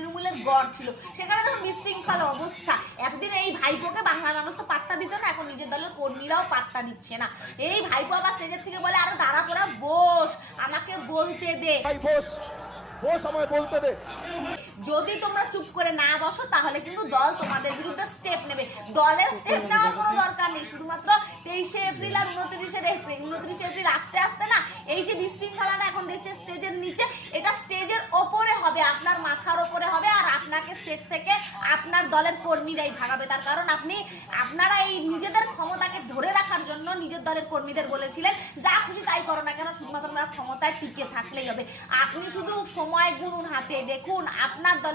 তৃণমূলের গড় ছিল, সেখানে তো বিশৃঙ্খল অবস্থা। এতদিন এই ভাইপোকে বাংলা মানুষ তো পাত্তা দিত না, এখন নিজের দলের কর্মীরাও পাত্তা দিচ্ছে না। এই ভাইপো আবার স্টেজের থেকে বলে আরো দাঁড়া পড়া বস, আমাকে বলতে দে। বস আমায় বলতে দে। যদি তোমরা চুপ করে না বসো তাহলে কিন্তু দল তোমাদের বিরুদ্ধে স্টেপ নেবে। দলের স্টেপ নেওয়ার কোনো দরকার নেই, শুধুমাত্র 23শে এপ্রিল আর 29শে এপ্রিল আস্তে আস্তে না এই যে বিশৃঙ্খলাটা এখন দেখছে স্টেজের নিচে, এটা স্টেজের ওপরে হবে, আপনার মাথার ওপরে হবে, আর আপনাকে স্টেজ থেকে আপনার দলের কর্মীরাই ভাগাবে। তার কারণ আপনারা এই নিজেদের ক্ষমতাকে ধরে রাখার জন্য নিজের দলের কর্মীদের বলেছিলেন যা খুশি তাই করো না কেন, শুধুমাত্র ক্ষমতায় টিকে থাকলেই হবে। আপনি শুধু সময় গুনুন হাতে, দেখুন আপনার দলের